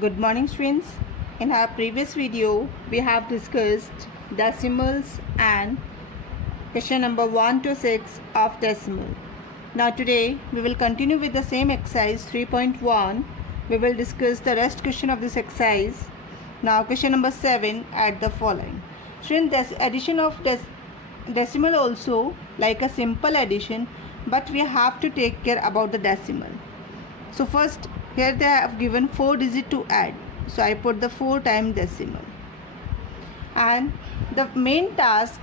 Good morning students. In our previous video we have discussed decimals and question number 1 to 6 of decimal. Now today we will continue with the same exercise 3.1. We will discuss the rest question of this exercise. Now question number 7 at the following. Students, addition of decimal also like a simple addition, but we have to take care about the decimal. So first here they have given 4 digit to add, so I put the 4 times decimal, and the main task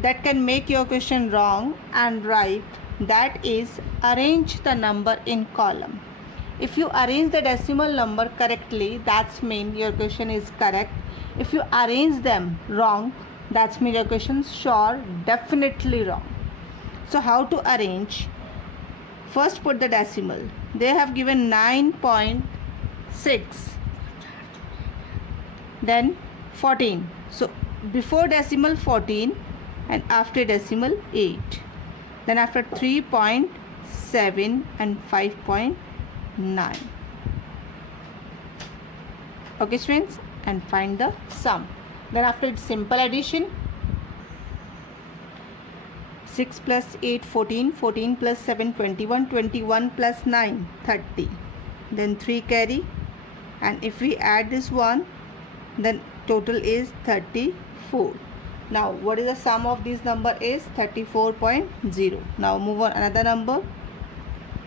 that can make your question wrong and right, that is arrange the number in column. If you arrange the decimal number correctly, that's mean your question is correct. If you arrange them wrong, that's mean your question sure definitely wrong. So how to arrange? First put the decimal. They have given 9.6, then 14. So before decimal 14 and after decimal 8. Then after 3.7 and 5.9. Okay students, and find the sum. Then after it's simple addition. 6 plus 8 14, 14 plus 7 21, 21 plus 9 30, then 3 carry, and if we add this one, then total is 34. Now what is the sum of this number is 34.0. Now move on another number.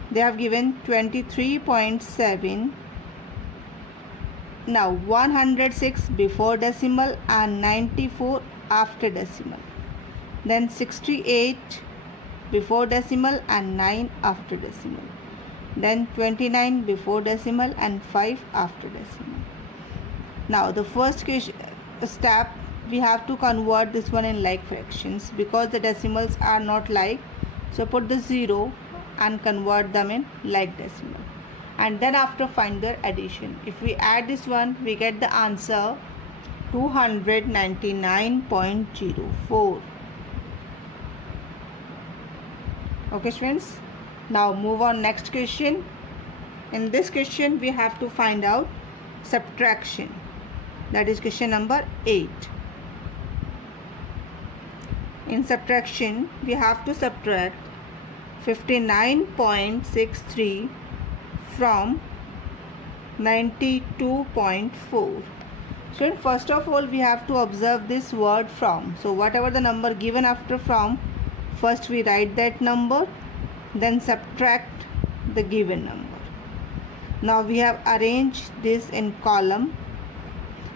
They have given 23.7. Now 106 before decimal and 94 after decimal. Then 68 before decimal and 9 after decimal. Then 29 before decimal and 5 after decimal. Now the first step, we have to convert this one in like fractions because the decimals are not like. So put the 0 and convert them in like decimal. And then after find their addition. If we add this one, we get the answer 299.04. Okay students, now move on next question. In this question we have to find out subtraction, that is question number 8. In subtraction we have to subtract 59.63 from 92.4. So first of all we have to observe this word from. So whatever the number given after from, first we write that number, then subtract the given number. Now we have arranged this in column.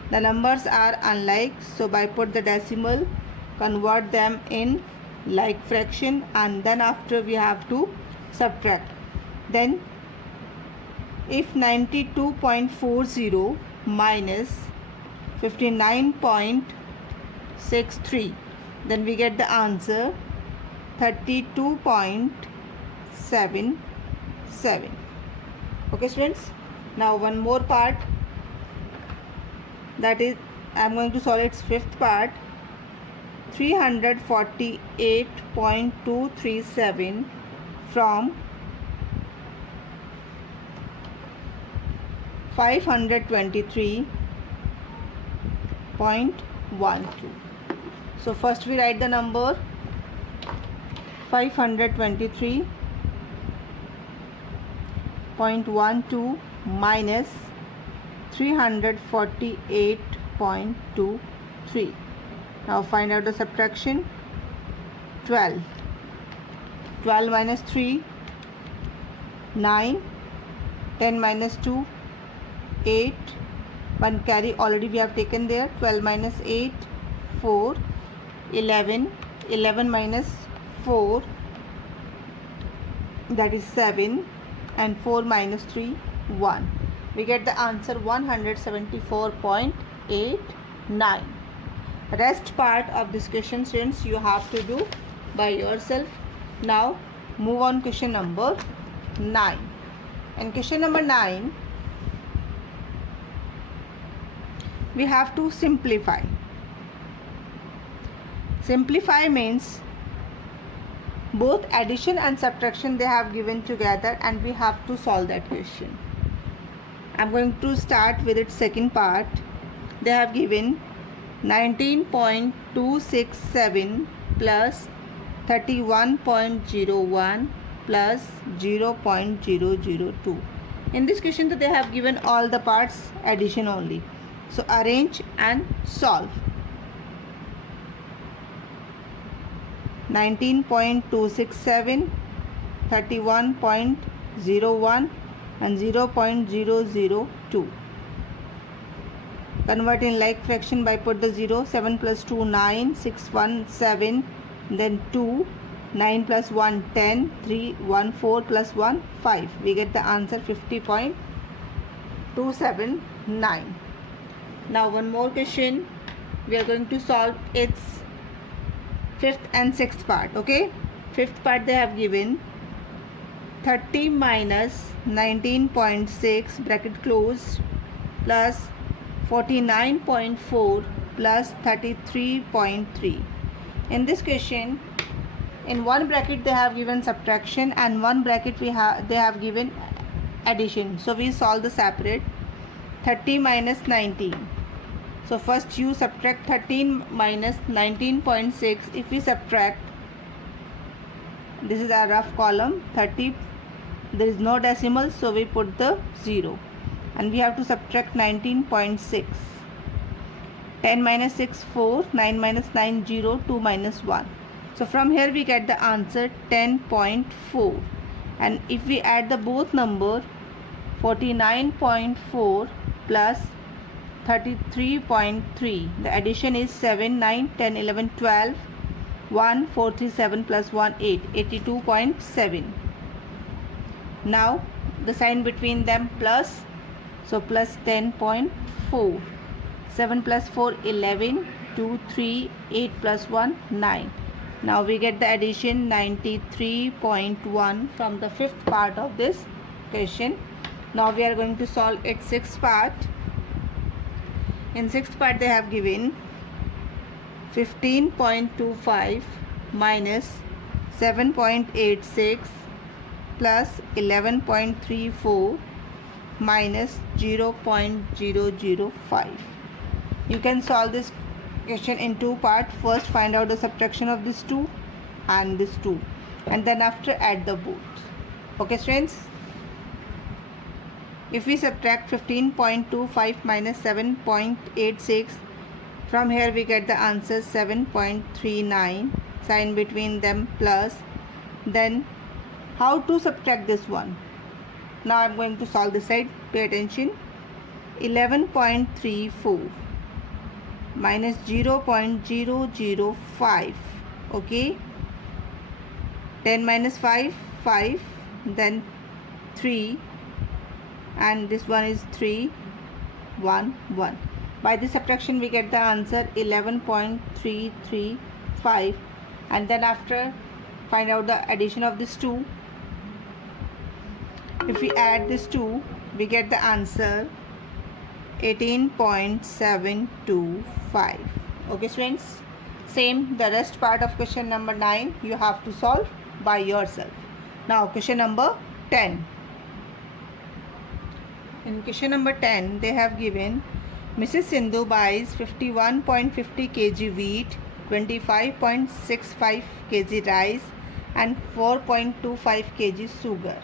The numbers are unlike, so by put the decimal, convert them in like fraction, and then after we have to subtract. Then if 92.40 minus 59.63, then we get the answer 32.77. Okay students, now one more part, that is I am going to solve its fifth part. 348.237 from 523.12. So first we write the number 523.12 minus 348.23. Now find out the subtraction. 12 minus 3 9, 10 minus 2 8, 1 carry already we have taken there. 12 minus 8 4, 11 minus 4, that is 7, and 4 minus 3 1. We get the answer 174.89. Rest part of this question students you have to do by yourself. Now move on question number 9. In question number 9 we have to simplify. Simplify means both addition and subtraction they have given together, and we have to solve that question. I'm going to start with its second part. They have given 19.267 plus 31.01 plus 0.002. In this question they have given all the parts addition only. So arrange and solve. 19.267, 31.01 and 0.002. Convert in like fraction by put the 0. 7 plus 2 9, 6 1 7, then 2, 9 plus 1 10, 3 1 4 plus 1 5. We get the answer 50.279. Now one more question. We are going to solve its fifth and sixth part. Okay, fifth part they have given 30 minus 19.6 bracket closed plus 49.4 plus 33.3. In this question, in one bracket they have given subtraction and one bracket they have given addition. So we solve the separate. 30 minus 19. So first you subtract 13 minus 19.6. If we subtract, this is a rough column, 30, there is no decimal, so we put the 0. And we have to subtract 19.6. 10 minus 6, 4. 9 minus 9, 0. 2 minus 1. So from here we get the answer 10.4. And if we add the both number, 49.4 plus 33.3, the addition is 7, 9, 10, 11, 12, 1, 4, 3, 7 plus 1, 8, 82.7. Now the sign between them plus, so plus 10.4. 7 plus 4, 11, 2, 3, 8 plus 1, 9. Now we get the addition 93.1 from the fifth part of this question. Now we are going to solve its sixth part. In sixth part they have given 15.25 minus 7.86 plus 11.34 minus 0.005. You can solve this question in two parts. First find out the subtraction of this 2 and this 2, and then after add the both. Okay students, if we subtract 15.25 minus 7.86, from here we get the answer 7.39, sign between them plus. Then how to subtract this one? Now I am going to solve this side. Pay attention. 11.34 minus 0.005. okay, 10 minus 5, 5, then 3, and this one is 3, 1, 1. By this subtraction we get the answer 11.335, and then after find out the addition of this 2. If we add this 2, we get the answer 18.725. okay students, same the rest part of question number 9 you have to solve by yourself. Now question number 10. In question number 10 they have given Mrs. Sindhu buys 51.50 kg wheat, 25.65 kg rice and 4.25 kg sugar.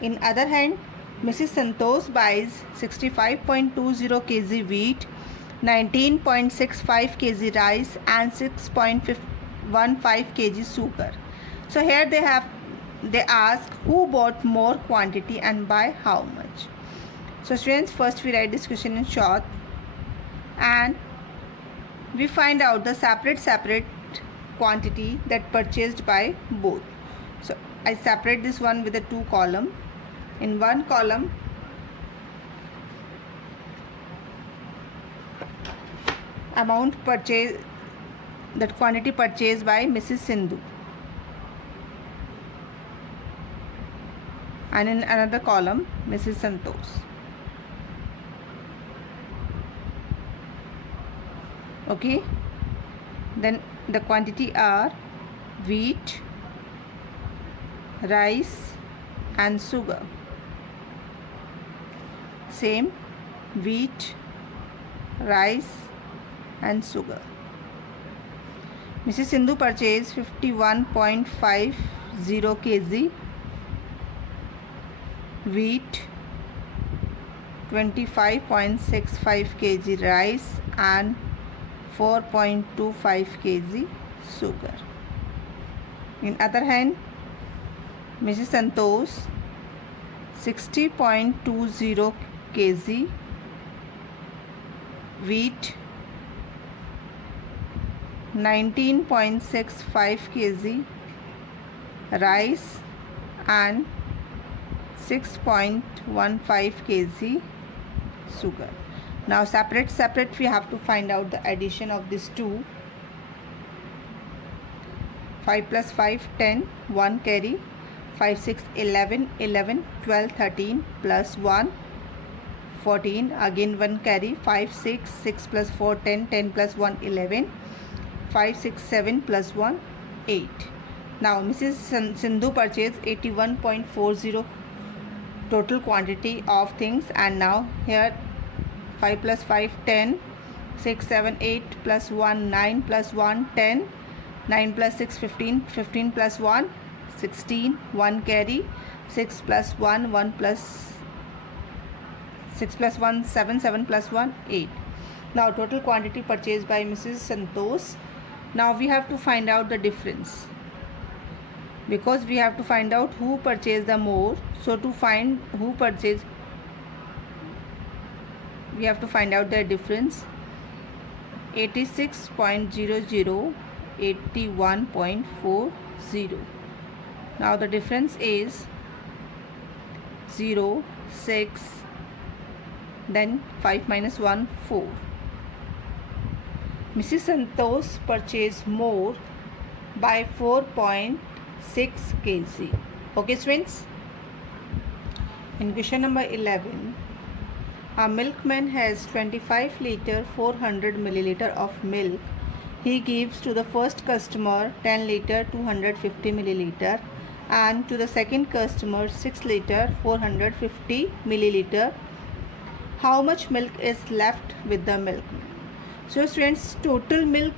In other hand, Mrs. Santosh buys 65.20 kg wheat, 19.65 kg rice and 6.15 kg sugar. So here they ask who bought more quantity and by how much. So students, first we write this question in short and we find out the separate quantity that purchased by both. So I separate this one with a 2 column. In one column amount purchased, that quantity purchased by Mrs. Sindhu, and in another column Mrs. Santosh. Okay, then the quantity are wheat, rice and sugar. same wheat, rice and sugar. Mrs. Sindhu purchased 51.50 kg wheat, 25.65 kg rice and 4.25 kg sugar. In other hand, Mrs. Santosh 60.20 kg wheat, 19.65 kg rice and 6.15 kg sugar. Now separate we have to find out the addition of these two. 5 plus 5 10, 1 carry, 5 6 11, 11 12 13 plus 1 14, again 1 carry, 5 6 6 plus 4 10, 10 plus 1 11, 5 6 7 plus 1 8. Now Mrs. Sindhu purchased 81.40 total quantity of things, and now here 5 plus 5 10, 6 7 8 plus 1 9 plus 1 10, 9 plus 6 15, 15 plus 1 16, 1 carry, 6 plus 1 1 plus 6 plus 1 7, 7 plus 1 8. Now total quantity purchased by Mrs. Santosh. Now we have to find out the difference, because we have to find out who purchased the more. So to find who purchased, we have to find out their difference. 86.00, 81.40. now the difference is 0 6, then 5 minus 1 4. Mrs. Santosh purchased more by 4.6 kg. Okay students, in question number 11, a milkman has 25 liter 400 milliliter of milk. He gives to the first customer 10 liter 250 milliliter and to the second customer 6 liter 450 milliliter. How much milk is left with the milkman? So students, total milk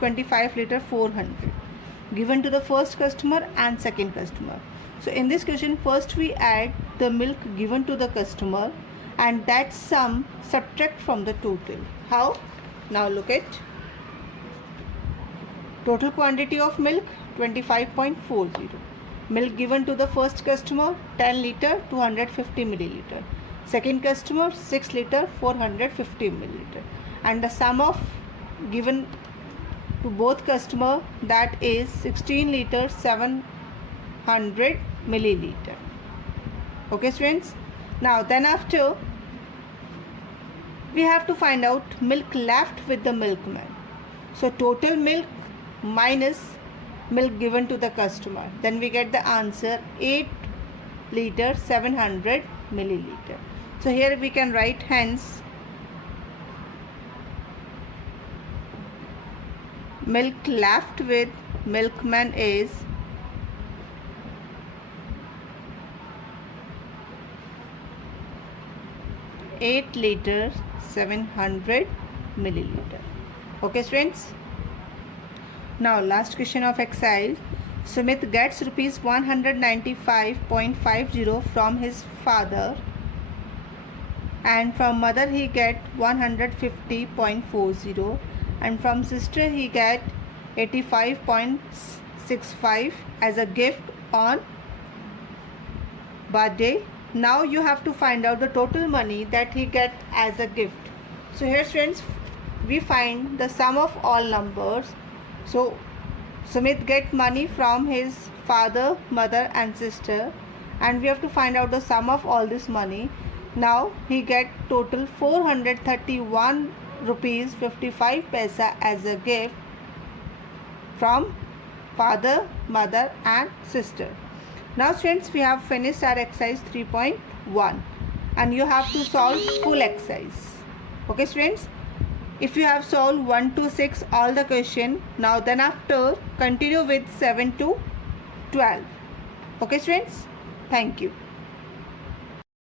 25 liter 400 given to the first customer and second customer. So in this question, first we add the milk given to the customer and that sum subtract from the total. How? Now look at total quantity of milk 25.40. Milk given to the first customer 10 liter 250 milliliter. Second customer 6 liter 450 milliliter. And the sum of given to both customer, that is 16 liter 700 milliliter. Okay students, now then after we have to find out milk left with the milkman. So total milk minus milk given to the customer, then we get the answer 8 liter 700 milliliter. So here we can write, hence milk left with milkman is 8 liter 700 milliliter. Okay students, now last question of exercise. Sumit gets rupees 195.50 from his father and from mother he get 150.40 and from sister he get 85.65 as a gift on birthday. Now you have to find out the total money that he get as a gift. So here students, we find the sum of all numbers. So Sumit get money from his father, mother and sister, and we have to find out the sum of all this money. Now he get total 431 rupees 55 paisa as a gift from father, mother and sister. Now students, we have finished our exercise 3.1 and you have to solve full exercise. Okay students, if you have solved 1 to 6 all the question, now then after continue with 7 to 12. Okay students, thank you.